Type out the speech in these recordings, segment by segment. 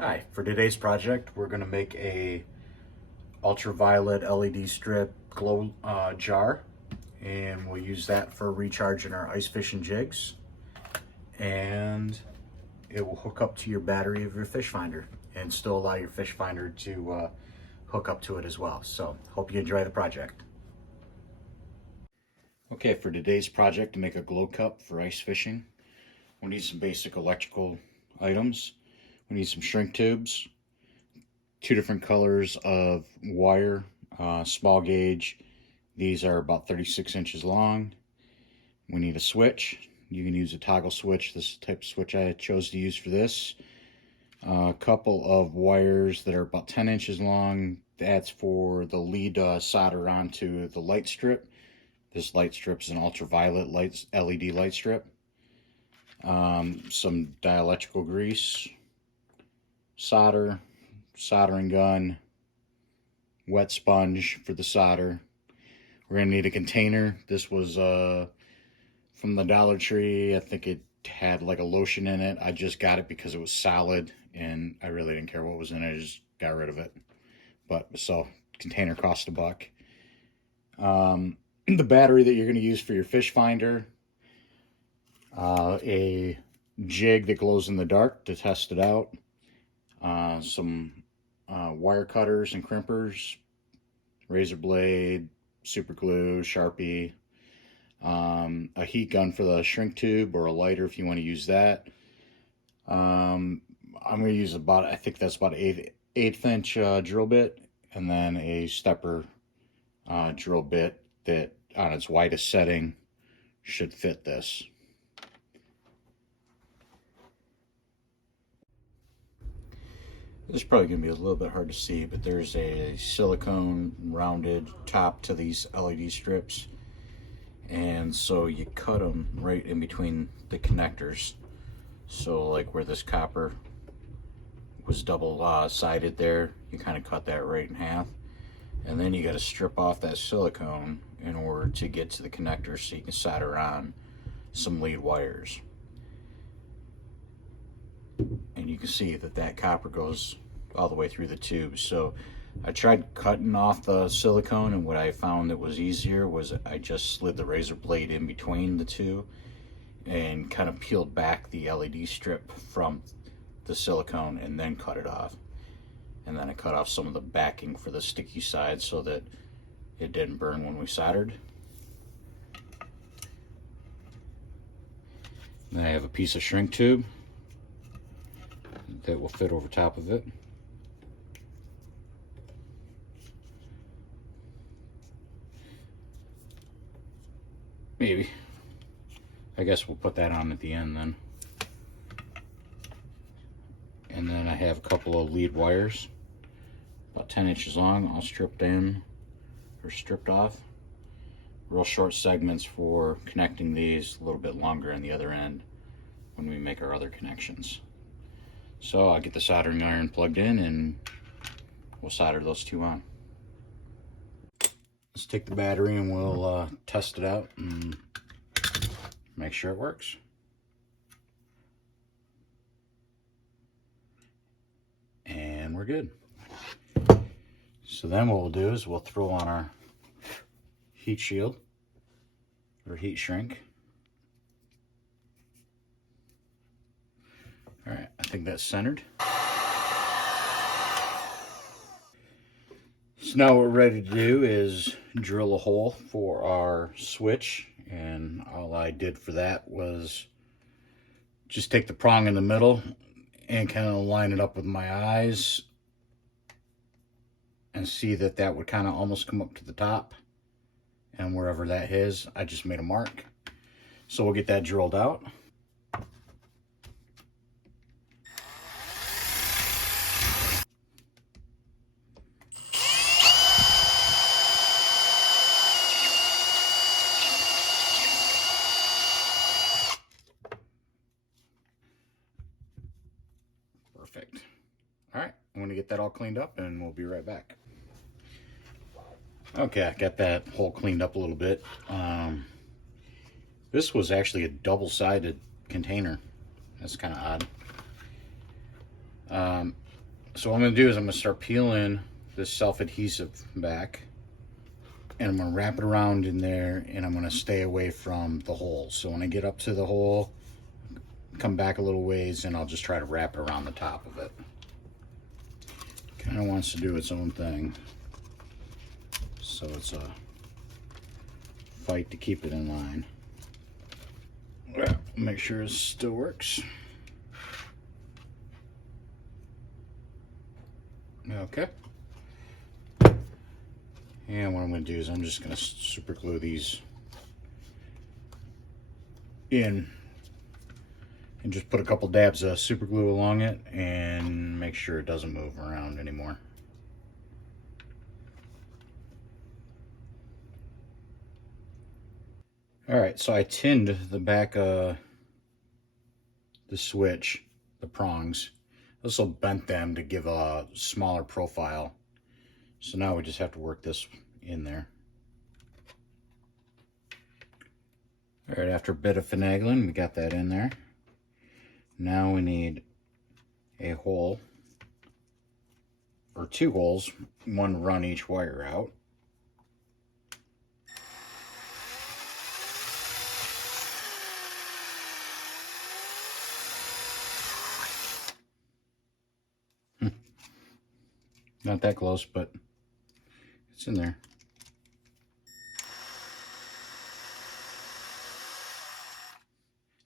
Hi, for today's project, we're going to make a ultraviolet LED strip glow jar, and we'll use that for recharging our ice fishing jigs, and it will hook up to your battery of your fish finder and still allow your fish finder to hook up to it as well. So hope you enjoy the project. Okay, for today's project, to make a glow cup for ice fishing, we'll need some basic electrical items. We need some shrink tubes, two different colors of wire, small gauge. These are about 36 inches long. We need a switch. You can use a toggle switch. This is the type of switch I chose to use for this. A couple of wires that are about 10 inches long. That's for the lead solder onto the light strip. This light strip is an ultraviolet LED light strip. Some dielectrical grease, solder, soldering gun, wet sponge for the solder. We're going to need a container. This was from the Dollar Tree. I think it had like a lotion in it. I just got it because it was solid and I really didn't care what was in it. I just got rid of it. But so container cost $1. The battery that you're going to use for your fish finder, a jig that glows in the dark to test it out, some wire cutters and crimpers, razor blade, super glue, Sharpie, a heat gun for the shrink tube, or a lighter if you want to use that. I'm going to use about, I think that's about an eighth inch drill bit, and then a stepper drill bit that on its widest setting should fit this. This is probably going to be a little bit hard to see, but there's a silicone rounded top to these LED strips. And so you cut them right in between the connectors. So like where this copper was double sided there, you kind of cut that right in half. And then you got to strip off that silicone in order to get to the connector so you can solder on some lead wires. And you can see that that copper goes all the way through the tube. So I tried cutting off the silicone, and what I found that was easier was I just slid the razor blade in between the two and kind of peeled back the LED strip from the silicone and then cut it off. And then I cut off some of the backing for the sticky side so that it didn't burn when we soldered. Then I have a piece of shrink tube that will fit over top of it. Maybe. I guess we'll put that on at the end then. And then I have a couple of lead wires, about 10 inches long, all stripped in or stripped off. Real short segments for connecting these, a little bit longer on the other end when we make our other connections. So I'll get the soldering iron plugged in and we'll solder those two on. Let's take the battery and we'll test it out and make sure it works. And we're good. So then what we'll do is we'll throw on our heat shield or heat shrink. All right, I think that's centered. So now what we're ready to do is drill a hole for our switch, and all I did for that was just take the prong in the middle and kind of line it up with my eyes and see that that would kind of almost come up to the top, and wherever that is, I just made a mark. So we'll get that drilled out. Perfect. All right, I'm gonna get that all cleaned up and we'll be right back. Okay, I got that hole cleaned up a little bit. This was actually a double-sided container. That's kind of odd. So what I'm going to do is I'm going to start peeling this self-adhesive back, and I'm going to wrap it around in there, and I'm going to stay away from the hole. So when I get up to the hole, come back a little ways, and I'll just try to wrap it around the top of it. Kind of wants to do its own thing, so it's a fight to keep it in line. Make sure it still works. Okay. And what I'm going to do is I'm just going to super glue these in and just put a couple dabs of super glue along it and make sure it doesn't move around anymore. Alright, so I tinned the back of the switch, the prongs. Also bent them to give a smaller profile. So now we just have to work this in there. Alright, after a bit of finagling, we got that in there. Now we need a hole, or 2 holes, one to run each wire out. Not that close, but it's in there.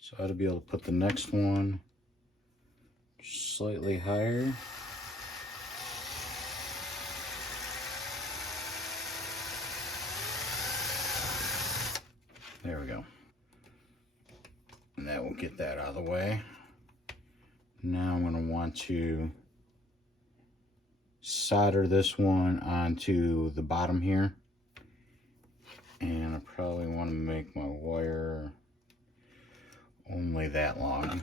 So I ought to be able to put the next one slightly higher. There we go. And that will get that out of the way. Now I'm going to want to solder this one onto the bottom here. And I probably want to make my wire only that long.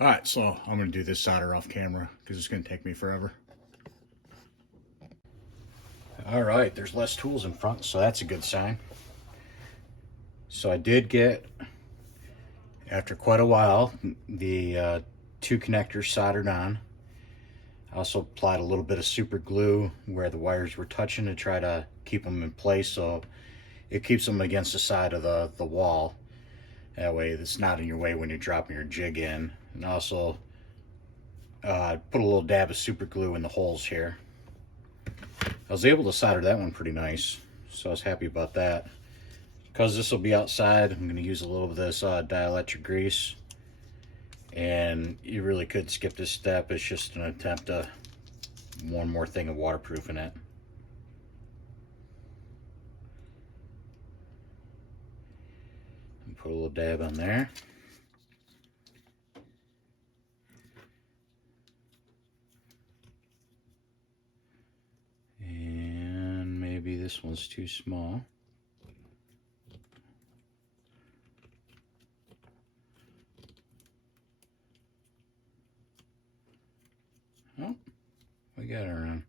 Alright, so I'm going to do this solder off camera because it's going to take me forever. Alright, there's less tools in front, so that's a good sign. So I did get, after quite a while, the 2 connectors soldered on. I also applied a little bit of super glue where the wires were touching to try to keep them in place so it keeps them against the side of the wall. That way it's not in your way when you're dropping your jig in. And also put a little dab of super glue in the holes here. I was able to solder that one pretty nice, so I was happy about that. Because this will be outside, I'm going to use a little of this dielectric grease. And you really could skip this step. It's just an attempt to one more thing of waterproofing it. And put a little dab on there. And maybe this one's too small. Oh, we got her on.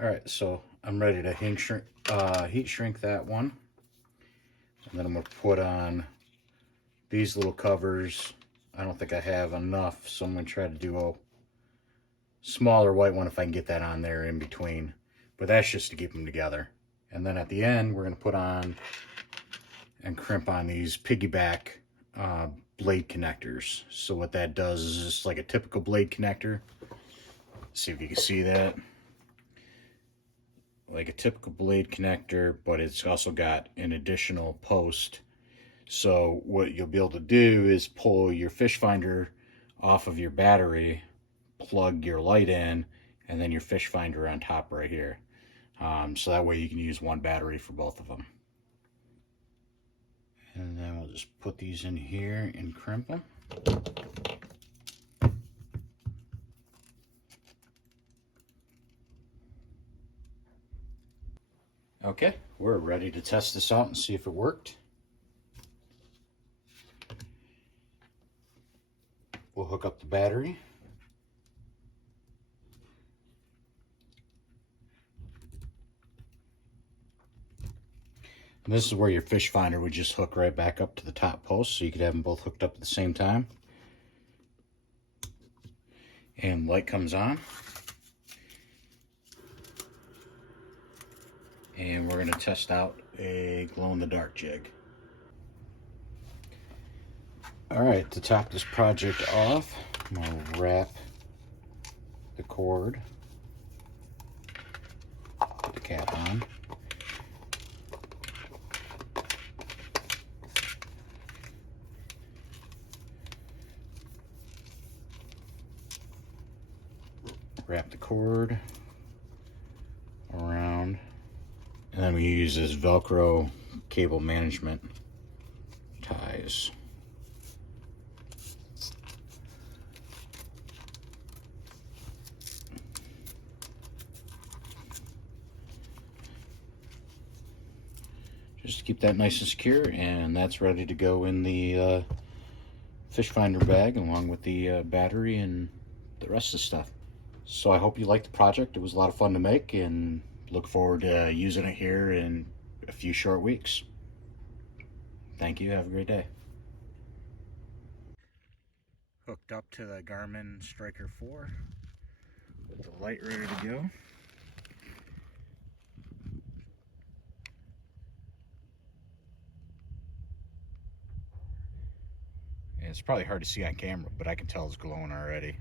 Alright, so I'm ready to heat shrink that one. And then I'm going to put on these little covers. I don't think I have enough, so I'm going to try to do a smaller white one if I can get that on there in between. But that's just to keep them together. And then at the end, we're going to put on and crimp on these piggyback blade connectors. So what that does is just like a typical blade connector. Let's see if you can see that. Like a typical blade connector, but it's also got an additional post. So what you'll be able to do is pull your fish finder off of your battery, plug your light in, and then your fish finder on top right here. So that way you can use one battery for both of them. And then we'll just put these in here and crimp them. Okay, we're ready to test this out and see if it worked. We'll hook up the battery. And this is where your fish finder would just hook right back up to the top post, so you could have them both hooked up at the same time. And light comes on. And we're going to test out a glow-in-the-dark jig. Alright, to top this project off, I'm going to wrap the cord, put the cap on. Wrap the cord around, and then we use this Velcro cable management ties. Just to keep that nice and secure, and that's ready to go in the fish finder bag along with the battery and the rest of the stuff. So I hope you liked the project. It was a lot of fun to make, and look forward to using it here in a few short weeks. Thank you. Have a great day. Hooked up to the Garmin Striker 4 with the light ready to go. And it's probably hard to see on camera, but I can tell it's glowing already.